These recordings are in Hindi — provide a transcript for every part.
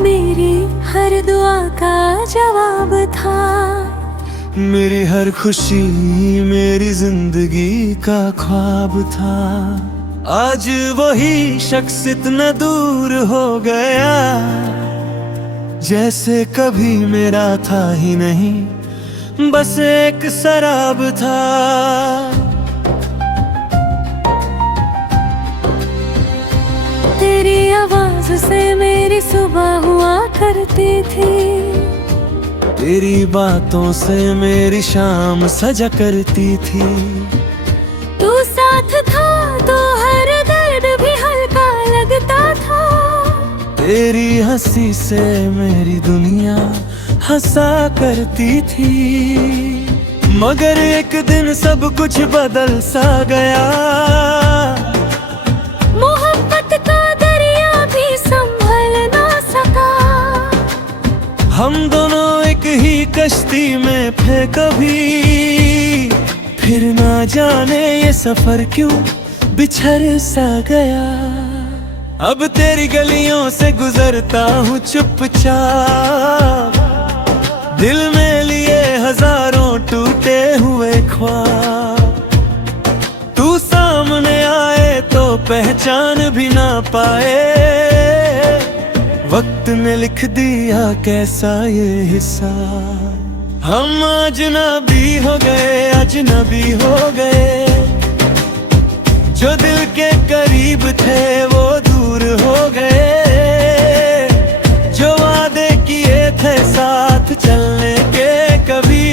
मेरी हर दुआ का जवाब था। मेरी हर खुशी मेरी जिंदगी का ख्वाब था। आज वही शख्स इतना दूर हो गया, जैसे कभी मेरा था ही नहीं, बस एक शराब था। तेरी आवाज से मेरी सुबह हुआ करती थी, तेरी बातों से मेरी शाम सजा करती थी। तू साथ था तो हर दर्द भी हल्का लगता था। तेरी हंसी से मेरी दुनिया हंसा करती थी। मगर एक दिन सब कुछ बदल सा गया, मोहब्बत का दरिया भी संभल ना सका। हम दोनों एक ही कश्ती में थे कभी, फिर ना जाने ये सफर क्यों बिछड़ सा गया। अब तेरी गलियों से गुजरता हूँ चुपचाप, दिल में लिए हजारों टूटे हुए ख्वाब। तू सामने आए तो पहचान भी ना पाए, वक्त ने लिख दिया कैसा ये हिसाब। हम अजनबी हो गए, अजनबी हो गए। जो दिल के करीब थे वो दूर हो गए। जो वादे किए थे साथ चलने के कभी,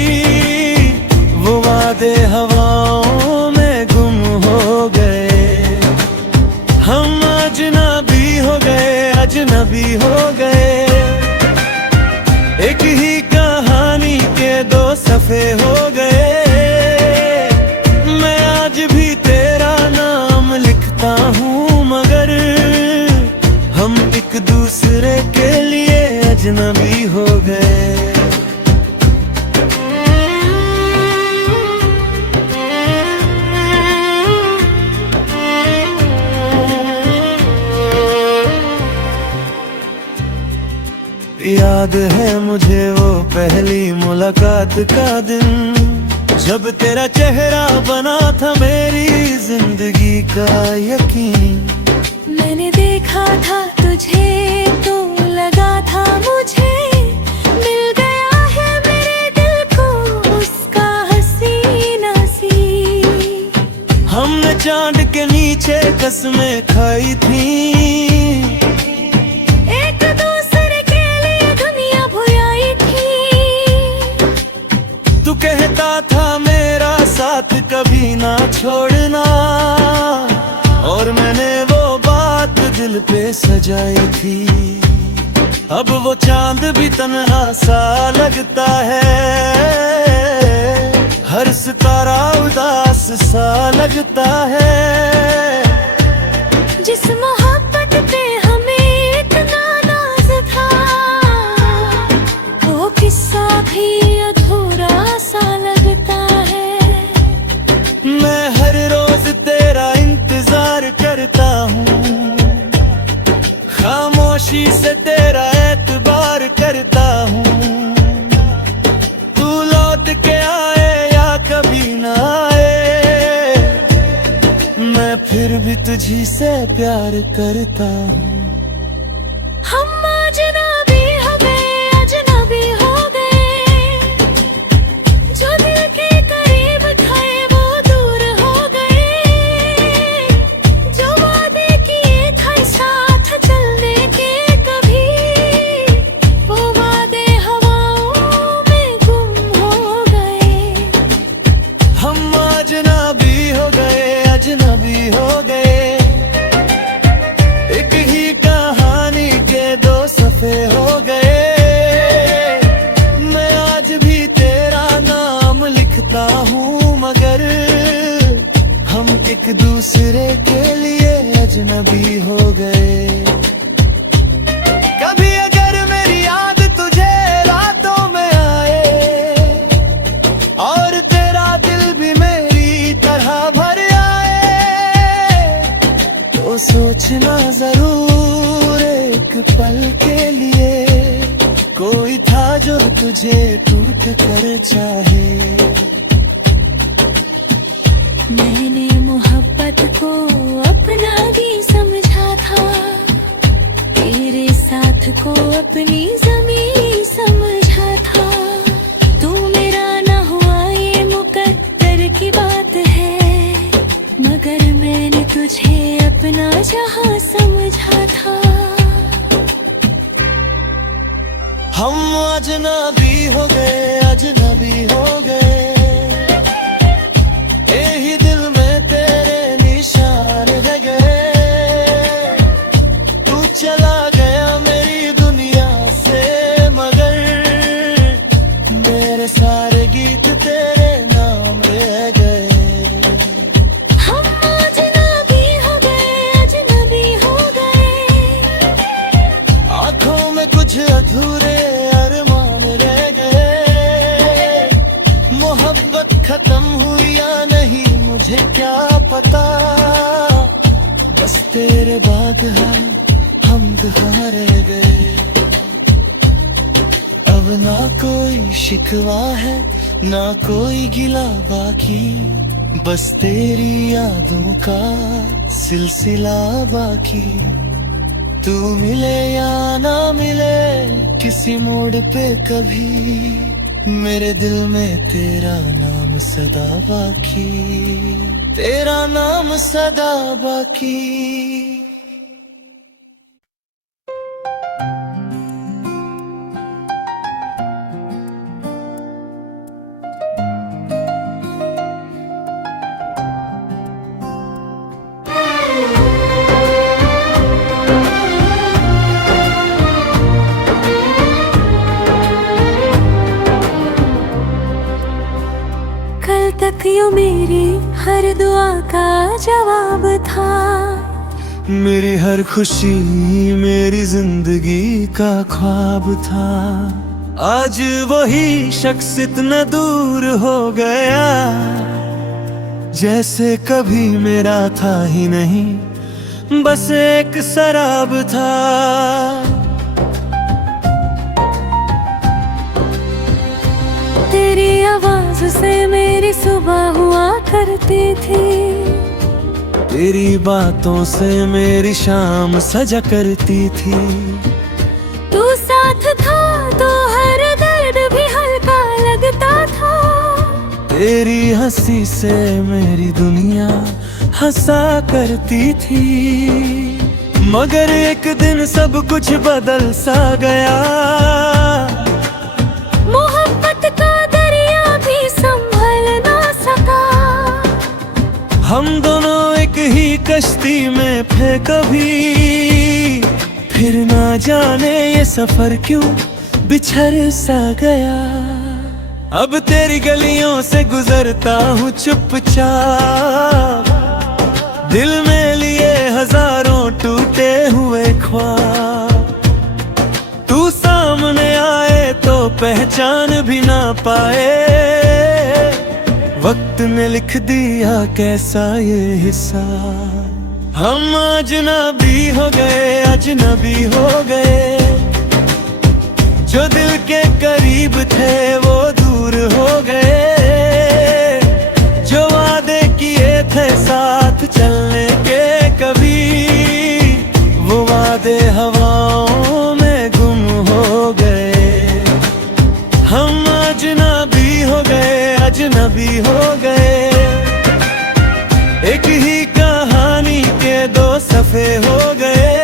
वो वादे हवाओं में गुम हो गए। हम अजनबी हो गए, अजनबी हो गए। एक ही कहानी के दो सफ़े हो गए। मैं आज भी तेरा नाम लिखता हूँ, मगर हम एक दूसरे के लिए अजनबी हो गए। याद है मुझे वो पहली मुलाकात का दिन, जब तेरा चेहरा बना था मेरी जिंदगी का यकीन। मैंने देखा था तुझे तो लगा था मुझे मिल गया है मेरे दिल को उसका हसीना सी। हमने चांद के नीचे कसमें खाई थी, कहता था मेरा साथ कभी ना छोड़ना, और मैंने वो बात दिल पे सजाई थी। अब वो चांद भी तन्हा सा लगता है, हर सितारा उदास सा लगता है। जिस मोहब्बत पे हमें इतना नाज था, वो किस्सा भी अधूरा सा लगता है। मैं हर रोज तेरा इंतजार करता हूँ, खामोशी से तेरा एतबार करता हूँ। तू लौट के आए या कभी ना आए, मैं फिर भी तुझी से प्यार करता हूँ। हम अजनबी हो गए, अजनबी हो गए। जो दिल के करीब थे वो दूर हो गए। जो वादे किए थे साथ चलने के कभी, वो वादे हवाओं में गुम हो गए। हम अजनबी हो गए, अजनबी हो गए। एक ही कहानी के दो सफ़े हो गए। मैं आज भी तेरा नाम लिखता हूँ, मगर हम एक दूसरे के लिए अजनबी हो गए। कभी अगर मेरी याद तुझे रातों में आए, और तेरा दिल भी मेरी तरह भर आए, तो सोचना जरूर एक पल के लिए कोई था जो तुझे टूट कर चाहे। मैंने मोहब्बत को अपना भी समझा था, तेरे साथ को अपनी ज़मीं समझा था। तू मेरा ना हुआ ये मुकद्दर की बात है, मगर मैंने तुझे अपना जहां समझा था। हम अजनबी हो गए, अजनबी हो गए, यही दिल में तेरे निशान रह गए। तू चला गया मेरी दुनिया से, मगर मेरे सारे गीत तेरे नाम रह गए। हम अजनबी हो गए, अजनबी हो गए, आंखों में कुछ अधूरे अरमान रह गए। मोहब्बत खत्म हुई या नहीं मुझे क्या पता, बस तेरे बाद हम कहाँ रह गए। अब ना कोई शिकवा है ना कोई गिला बाकी, बस तेरी यादों का सिलसिला बाकी। तू मिले या ना मिले किसी मोड़ पे कभी, मेरे दिल में तेरा नाम सदा बाकी, तेरा नाम सदा बाकी। कल तक यूं मेरी हर दुआ का जवाब था, मेरी हर खुशी मेरी जिंदगी का ख्वाब था। आज वही शख्स इतना दूर हो गया, जैसे कभी मेरा था ही नहीं, बस एक शराब था। तेरी आवाज से मेरी सुबह हुआ करती थी, तेरी बातों से मेरी शाम सजा करती थी। तू साथ था तो हर दर्द भी हल्का लगता था, तेरी हंसी से मेरी दुनिया हंसा करती थी। मगर एक दिन सब कुछ बदल सा गया, मोहब्बत का दरिया भी संभल ना सका। हम दोनों एक ही कश्ती में थे कभी, फिर ना जाने ये सफर क्यों बिछड़ सा गया। अब तेरी गलियों से गुजरता हूँ चुपचाप, दिल में लिए हजारों टूटे हुए ख्वाब। तू सामने आए तो पहचान भी ना पाए, वक्त ने लिख दिया कैसा ये हिसाब। हम अजनबी हो गए, अजनबी हो गए, जो दिल के करीब थे वो दूर हो गए। जो वादे किए थे साथ चलने के कभी, वो वादे हवाओं में गुम हो गए। हम अजनबी हो गए, अजनबी हो गए, एक ही कहानी के दो सफ़े हो गए।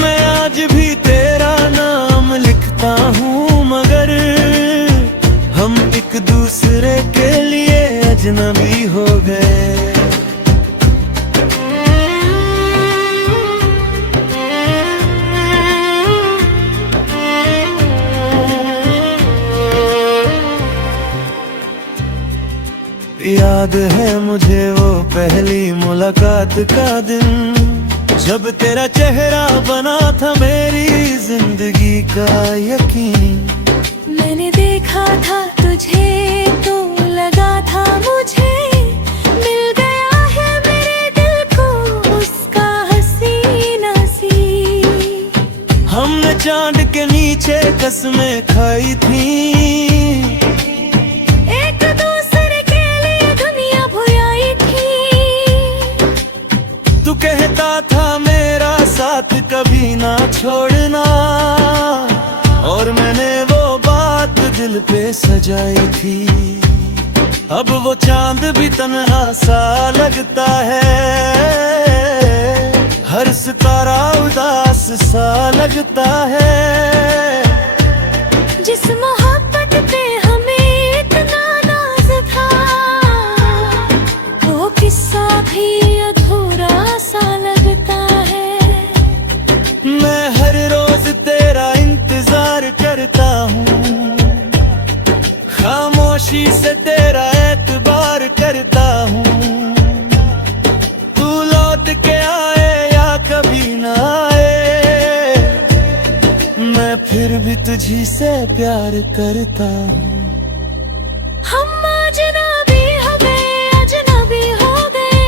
मैं आज भी तेरा नाम लिखता हूँ, मगर हम एक दूसरे के लिए अजनबी हो गए। याद है मुझे वो पहली मुलाकात का दिन, जब तेरा चेहरा बना था मेरी जिंदगी का यकीन। मैंने देखा था तुझे तो लगा था मुझे मिल गया है मेरे दिल को उसका हसीना सीन। कसमें खाई थी, एक दूसरे के लिए दुनिया भुलाई थी। तू कहता था मेरा साथ कभी ना छोड़ना, और मैंने वो बात दिल पे सजाई थी। अब वो चांद भी तन्हा सा लगता है, हर सितारा उदास सा लगता है। जिस मोहब्बत पे हमें इतना नाज था, वो किस्सा भी अधूरा सा लगता है। मैं हर रोज तेरा इंतजार करता हूँ, खामोशी से तेरा एतबार करता हूँ। तू लौट के आए या कभी ना आए, मैं फिर भी तुझी से प्यार करता हूँ। हम अजनबी हो गए, अजनबी हो गए।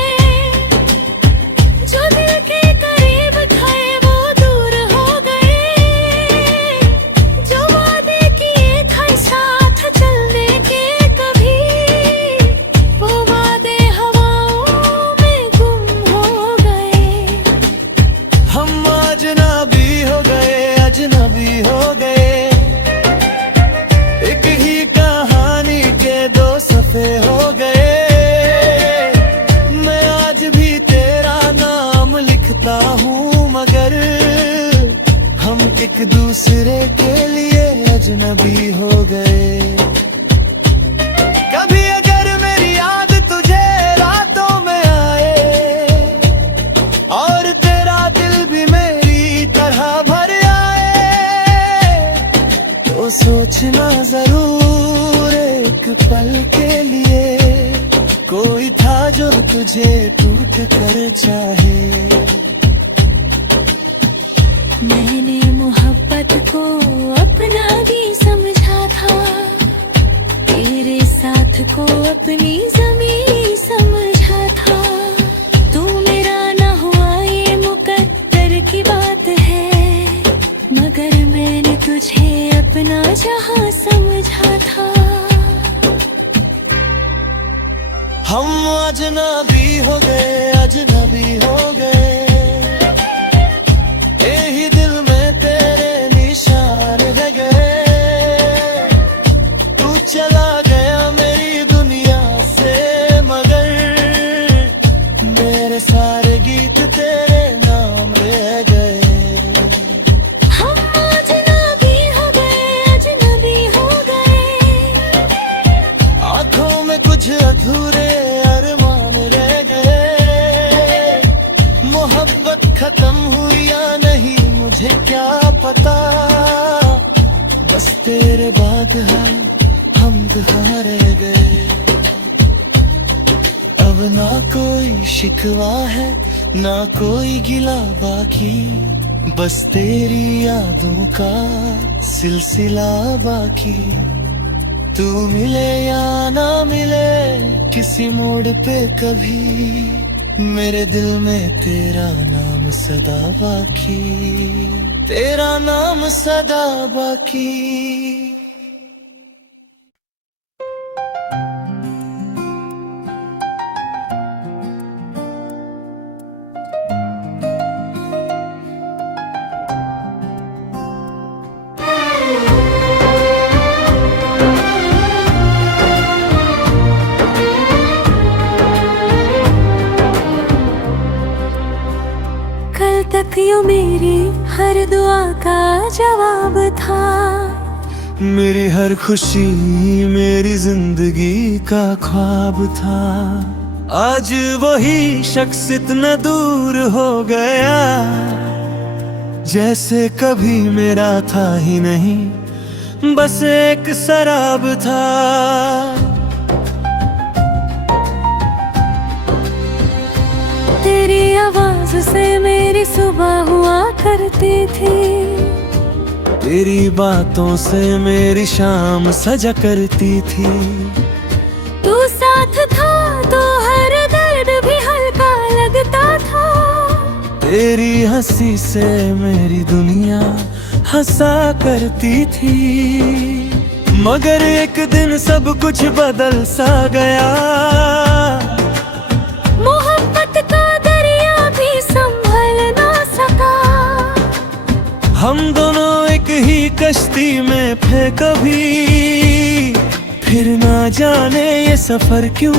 जो दिल के करीब थे वो दूर हो गए। जो वादे किए थे साथ चलने के कभी, वो वादे हवाओं में गुम हो गए। हम अजनबी हो गए, अजनबी हो गए। एक ही कहानी के दो सफ़े हो गए। मैं आज भी तेरा नाम लिखता हूँ, मगर हम एक दूसरे के लिए अजनबी हो गए। कभी अगर मेरी याद तुझे रातों में आए, और तेरा दिल भी मेरी तरह भर आए, तो सोचना जरूर एक पल के लिए, कोई था जो तुझे टूट कर चाहे। मैंने मोहब्बत को अपना भी समझा था, तेरे साथ को अपनी ज़मीं समझा था। तू मेरा ना हुआ ये मुकद्दर की बात है, मगर मैंने तुझे अपना जहां समझा था। हम अजनबी हो गए, अजनबी हो गए। यही दिल में तेरे निशान रह गए। तू चला गया मेरी दुनिया से, मगर मेरे सारे गीत तेरे नाम रह गए। हम अजनबी हो गए, अजनबी हो गए। आँखों में कुछ अधूरे अरमान रह गए। मोहब्बत खत्म हुई या नहीं मुझे क्या पता, बस तेरे बाद हम कहाँ रह गए। अब ना कोई शिकवा है, ना कोई गिला बाकी, बस तेरी यादों का सिलसिला बाकी। तू मिले या ना मिले किसी मोड़ पे कभी, मेरे दिल में तेरा नाम सदा बाकी, तेरा नाम सदा बाकी। कल तक यूं मेरी हर दुआ का जवाब था, मेरी हर खुशी मेरी जिंदगी का ख्वाब था। आज वही शख्स इतना दूर हो गया, जैसे कभी मेरा था ही नहीं, बस एक शराब था। तेरी आवाज से मेरी सुबह हुआ करती थी, तेरी बातों से मेरी शाम सजा करती थी। तू साथ था तो हर दर्द भी हल्का लगता था। तेरी हंसी से मेरी दुनिया हंसा करती थी। मगर एक दिन सब कुछ बदल सा गया। मोहब्बत का दरिया भी संभल ना सका। हम दोनों एक ही कश्ती में थे कभी, फिर ना जाने ये सफर क्यों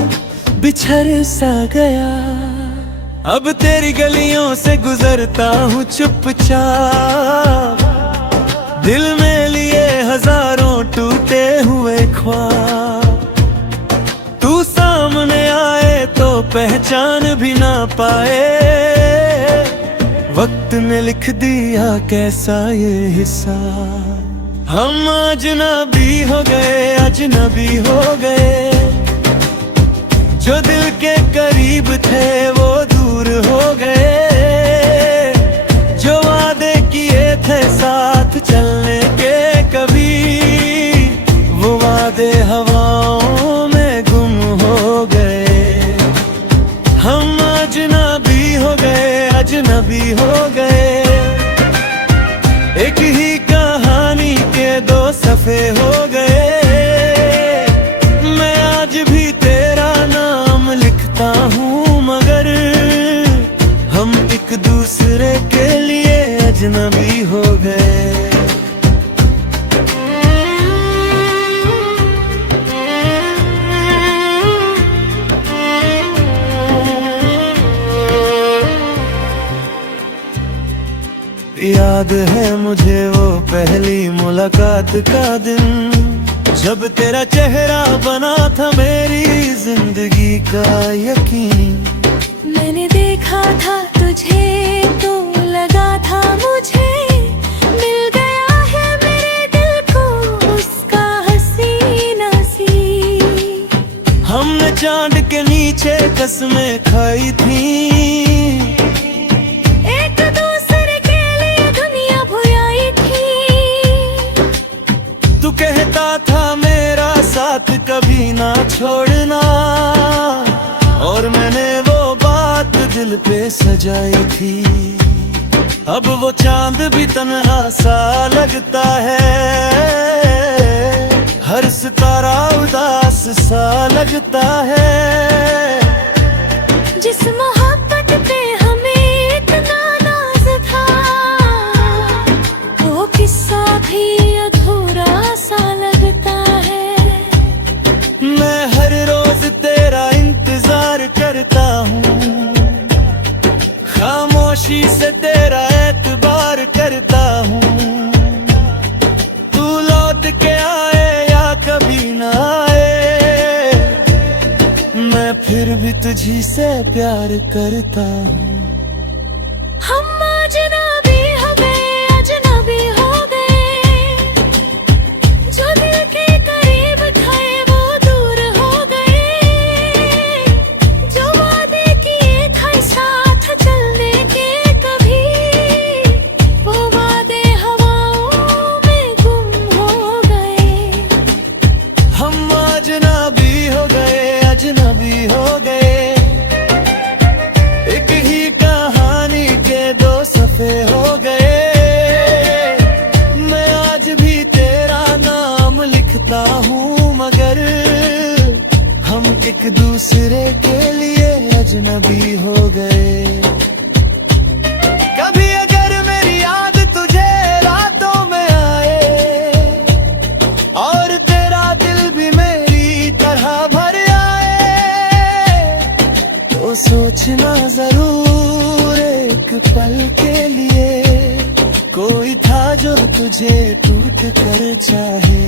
बिछड़ सा गया। अब तेरी गलियों से गुजरता हूँ चुपचाप, दिल में लिए हजारों टूटे हुए ख्वाब। तू सामने आए तो पहचान भी ना पाए, वक्त ने लिख दिया कैसा ये हिसाब। हम अजनबी हो गए, अजनबी हो गए। जो दिल के करीब थे वो दूर हो गए। जो वादे किए थे साथ चलने के कभी, वो वादे हवाओं में गुम हो गए। हम अजनबी हो गए, अजनबी हो गए। एक ही कहानी के दो सफ़े हो गए। मैं आज भी तेरा नाम लिखता हूँ, मगर हम एक दूसरे के लिए अजनबी हो गए। याद है मुझे वो पहली मुलाकात का दिन, जब तेरा चेहरा बना था मेरी जिंदगी का यकीन। मैंने देखा था तुझे तो लगा था मुझे मिल गया है मेरे दिल को उसका हसीना सी। हमने चांद के नीचे कसमें खाई थी, एक दूसरे के लिए दुनिया भुलाई थी। तू कहता था मेरा साथ कभी ना छोड़ना, और मैंने वो बात दिल पे सजाई थी। अब वो चांद भी तन्हा सा लगता है, हर सितारा उदास सा लगता है। जिस मोहब्बत पे हमें इतना नाज था, वो किस्सा भी अधूरा सा लगता है। मैं हर रोज तेरा इंतजार करता हूँ, खामोशी से तेरा एतबार करता हूँ। तू लौट के आए या कभी ना आए, मैं फिर भी तुझी से प्यार करता हूँ। हम अजनबी हो गए, अजनबी हो गए। जो दिल के करीब थे वो दूर हो गए। जो वादे किए थे साथ चलने के कभी, वो वादे हवाओं में गुम हो गए। हम अजनबी हो गए, अजनबी हो गए। एक ही कहानी के दो सफ़े हो गए। मैं आज भी तेरा नाम लिखता हूँ, मगर हम एक दूसरे के लिए अजनबी हो गए। कभी अगर मेरी याद तुझे रातों में आए, और तेरा दिल भी मेरी तरह भर आए, तो सोचना जरूर एक पल के लिए, कोई था जो तुझे टूट कर चाहे।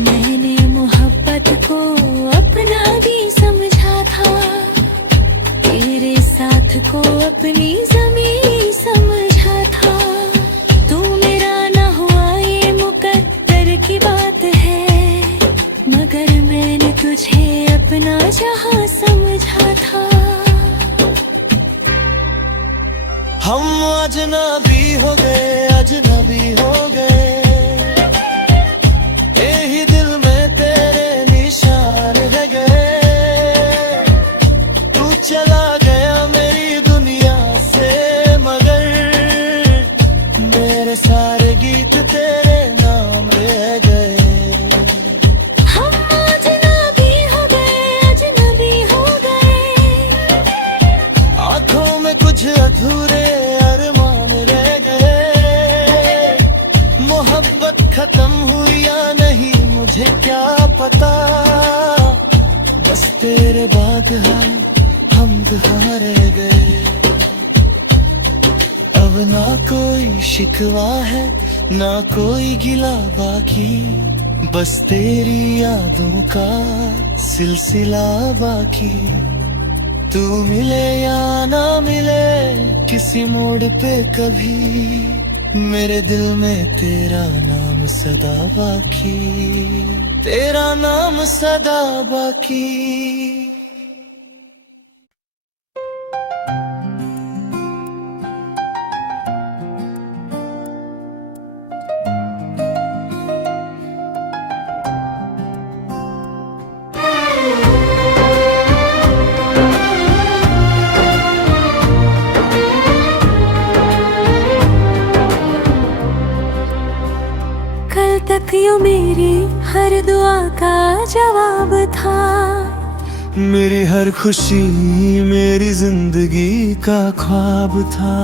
मैंने मोहब्बत को अपना भी समझा था, तेरे साथ को अपनी ज़मीं समझा था। तू मेरा ना हुआ ये मुकद्दर की बात है, मगर मैंने तुझे अपना जहां समझा था। हम अजनबी हो गए, अजनबी हो गए। यही दिल में तेरे निशान रह गए। तू चला गया मेरी दुनिया से, मगर बस तेरे बाद हम कहाँ रह गए। अब ना कोई शिकवा है ना कोई गिला बाकी, बस तेरी यादों का सिलसिला बाकी। तू मिले या ना मिले किसी मोड़ पे कभी, मेरे दिल में तेरा नाम सदा बाकी, तेरा नाम सदा बाकी। कल तक यूं मेरी हर दुआ का जवाब था, मेरी हर खुशी मेरी जिंदगी का ख्वाब था।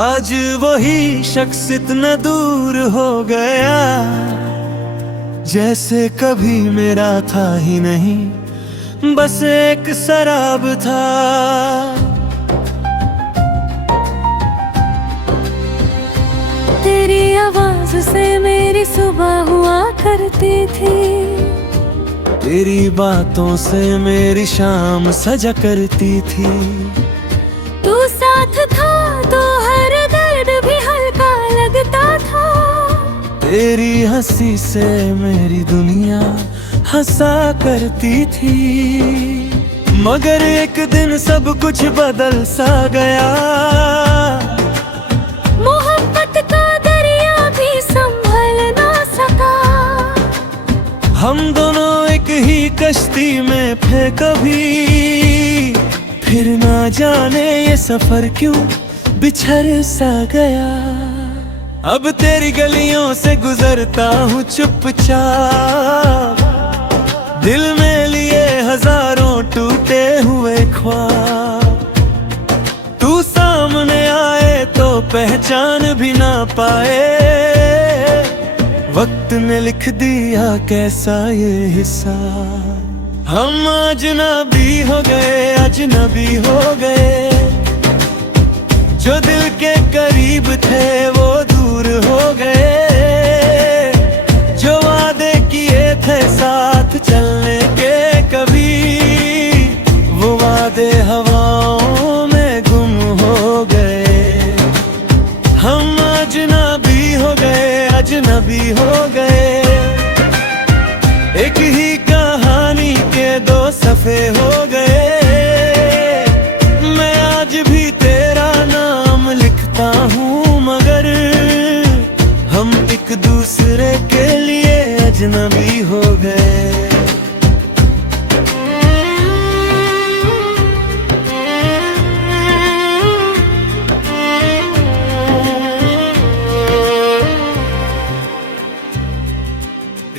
आज वही शख्स इतना दूर हो गया, जैसे कभी मेरा था ही नहीं, बस एक शराब था। तेरी आवाज से मेरी सुबह हुआ करती थी, तेरी बातों से मेरी शाम सजा करती थी। तू साथ था तो हर दर्द भी हल्का लगता था, तेरी हंसी से मेरी दुनिया हंसा करती थी। मगर एक दिन सब कुछ बदल सा गया, मोहब्बत का दरिया भी संभल ना सका। हम दोनों एक ही कश्ती में थे कभी, फिर ना जाने ये सफर क्यों बिछड़ सा गया। अब तेरी गलियों से गुजरता हूँ चुपचाप, दिल में लिए हजारों टूटे हुए ख्वाब। तू सामने आए तो पहचान भी ना पाए, वक्त ने लिख दिया कैसा ये हिसाब। हम अजनबी हो गए, अजनबी हो गए। जो दिल के करीब थे वो दूर हो गए, जो वादे किए थे साथ चलने के कभी, वो वादे हवाओं में गुम हो गए। हम अजनबी हो गए, अजनबी हो गए। एक ही कहानी के दो सफ़े हो गए। मैं आज भी तेरा नाम लिखता हूँ, मगर हम एक दूसरे के लिए अजनबी हो गए।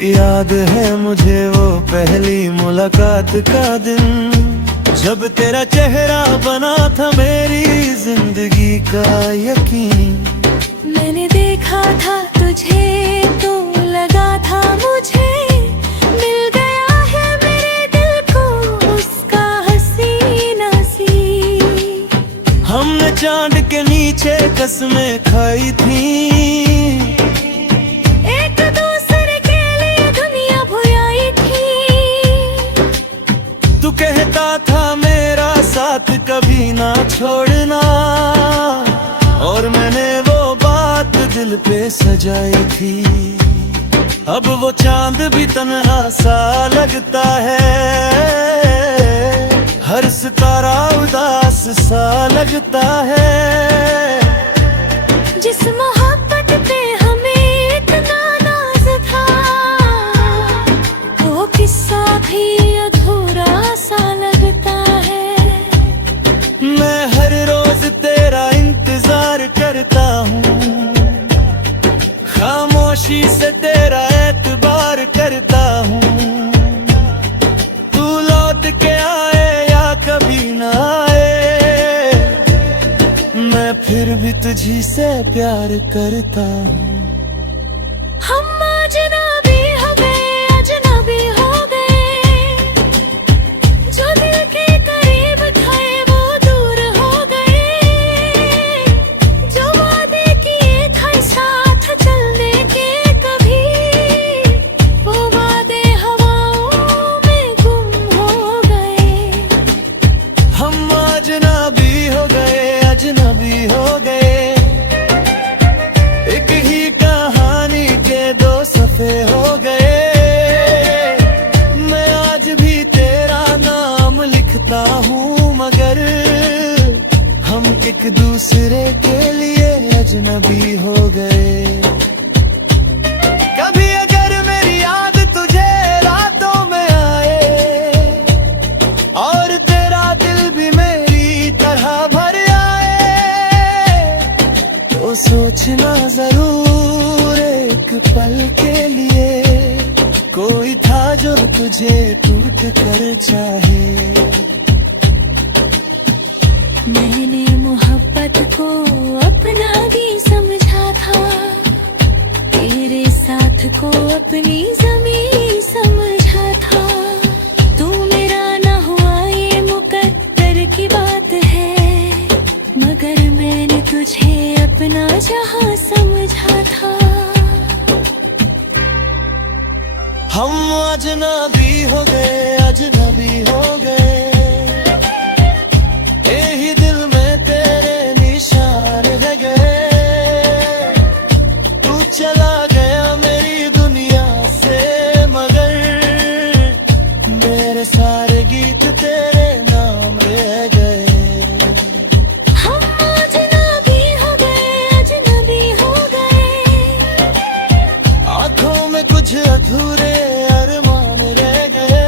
याद है मुझे वो पहली मुलाकात का दिन, जब तेरा चेहरा बना था मेरी जिंदगी का यकीन। मैंने देखा था तुझे तो लगा था मुझे मिल गया है मेरे दिल को उसका हसीना सी। हमने चांद के नीचे कसमें खाई थी, कहता था मेरा साथ कभी ना छोड़ना, और मैंने वो बात दिल पे सजाई थी। अब वो चांद भी तन्हा सा लगता है, हर सितारा उदास सा लगता है। जिस मोहब्बत पे हमें इतना नाज था, वो किस्सा भी अधूरा सा लगता है। मैं हर रोज तेरा इंतजार करता हूँ, खामोशी से तेरा एतबार करता हूँ। तू लौट के आए या कभी ना आए, मैं फिर भी तुझी से प्यार करता हूँ। हम अजनबी हो गए, अजनबी हो गए। चाहता हूँ मगर हम एक दूसरे के लिए अजनबी हो गए। कभी अगर मेरी याद तुझे रातों में आए और तेरा दिल भी मेरी तरह भर आए, तो सोचना जरूर एक पल के लिए कोई था जो तुझे टूट कर चाहे। मैंने मोहब्बत को अपना भी समझा था, तेरे साथ को अपनी ज़मीं समझा था। तू मेरा ना हुआ ये मुकद्दर की बात है, मगर मैंने तुझे अपना जहां समझा था। हम अजनबी हो गए, अजनबी हो गए, यही दिल में तेरे निशान रह गए। तू चला गया मेरी दुनिया से मगर मेरे सारे गीत तेरे नाम रह गए। हम अजनबी हो गए, अजनबी हो गए, आंखों में कुछ अधूरे अरमान रह गए।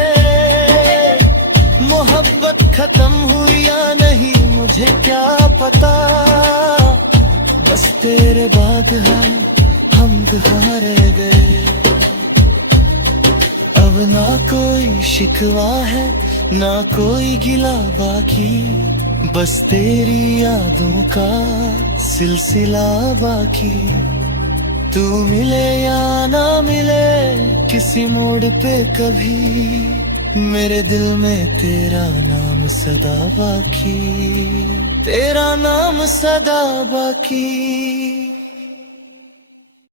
मोहब्बत खत्म हुई या नहीं मुझे क्या पता, बस तेरे बाद हम कहाँ रह गए। अब ना कोई शिकवा है ना कोई गिला बाकी, बस तेरी यादों का सिलसिला बाकी। तू मिले या ना मिले किसी मोड़ पे कभी, मेरे दिल में तेरा नाम सदा बाकी, तेरा नाम सदा बाकी।